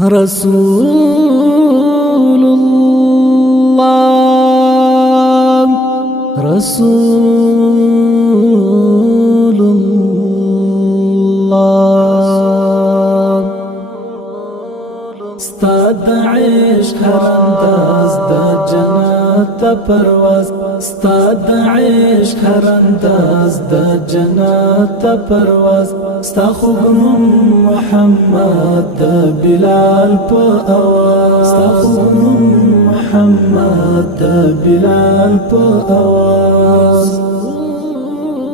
رسول الله رسول الله استاد عشق هر انداز دا جنت پرواز استاد عشق هر انداز دا جنت پرواز ستا خوبنم محمد دا بلال پا آواز ستا خوبنم محمد دا بلال پا آواز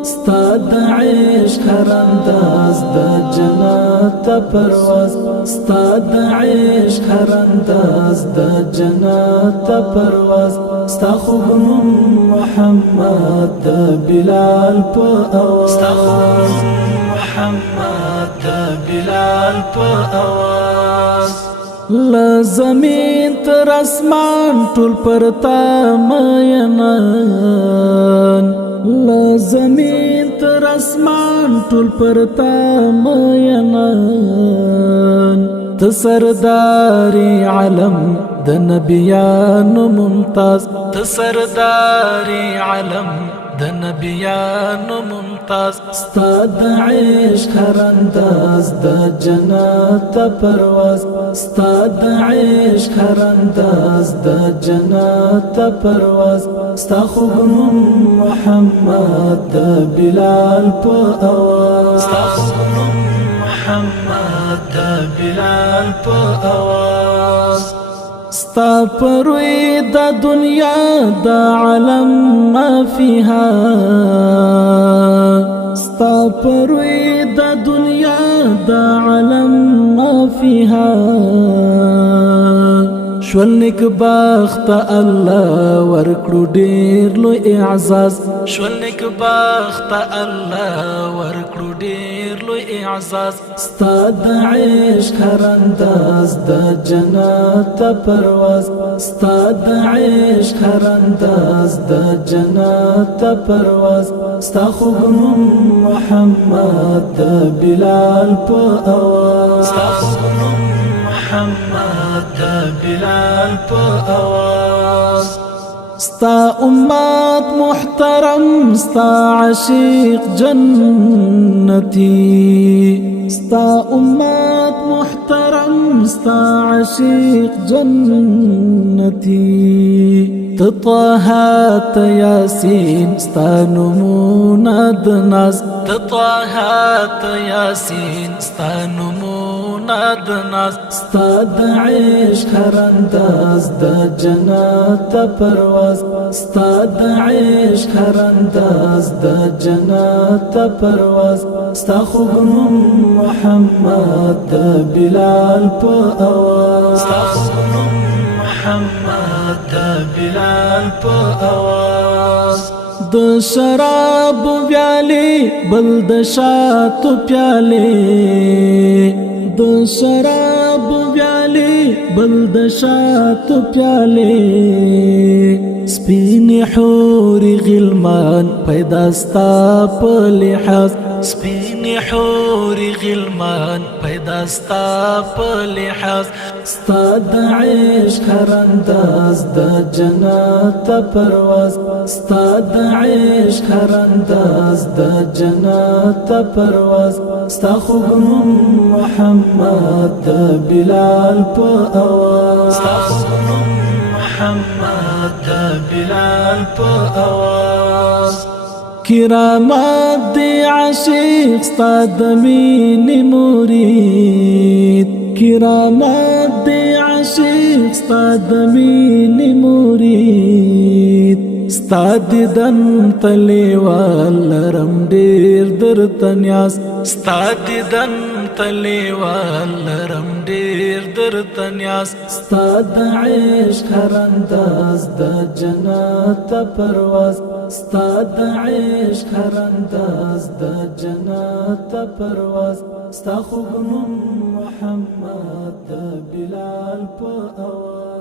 استاد عشق هر انداز دا جنت پرواز استاد عشق هر انداز دا جنت پرواز ستا خوبنم محمد دا بلال پا آواز ستا خوبنم محمد دا بلال پا آواز لزمین تر اسمان ټول پرتا مینان لزمین تر اسمان ټول پرتا مینان ته سرداری علم د نبیانو ممتاز ته سرداری علم د نبیانو ممتاز ستا د عشق هر انداز د جنت پرواز ستا د عشق هر انداز د جنت پرواز ستا خوبنم محمد د بلال په آواز ستا خوبنم محمد د بلال په آواز ستا پروی دا دنیا دا عالم ما فيها ستا پروی دا دنیا دا عالم ما فيها شولنک باخت الله ورکړو ډیر لو اعزاز شولنک باخت الله ورکړو ډیر لو اعزاز ستا د عشق هر انداز د جنت پرواز ستا د عشق هر انداز د جنت پرواز ستا خوبنم محمد د بلال په آواز ستا خوبنم محمد د بلال په آواز ستا امت محترم ستا عشیق جنتی ستا امت محترم ستا عشیق جنتی تطهات یاسین ستا نمونه د ناز تطهات یاسین ستا نمونه د ناز ستا د عشق هر انداز د جنت پرواز ستا د عشق هر انداز د جنت پرواز ستا خوبنم محمد د بلال په آواز ستا خوبنم محمد د بلال په آواز د شراب پیالې بل د شاتو پیالې د شراب پیالې بل د شاتو پیالې سپین حور غلمان پیدا ستا په لحاظ سپین حور غلمان پیدا ستا په لحاظ ستا د عشق هر انداز د جنت پرواز ستا د عشق هر انداز د جنت پرواز ستا خوبنم محمد د بلال په آواز ستا خوبنم محمد د بلال په آواز کرامات دی عاشق ستا د مینې مرید کرامات دی عاشق ستا د مینې مرید ستا دیدن تلیوال لرم ډیر درته نیاز ستا دیدن تلیوال لرم ډیر درته نیاز ستا د عشق هر انداز د جنت پرواز ستا د عشق هر انداز د جنت پرواز ستا خوبنم محمد د بلال په آواز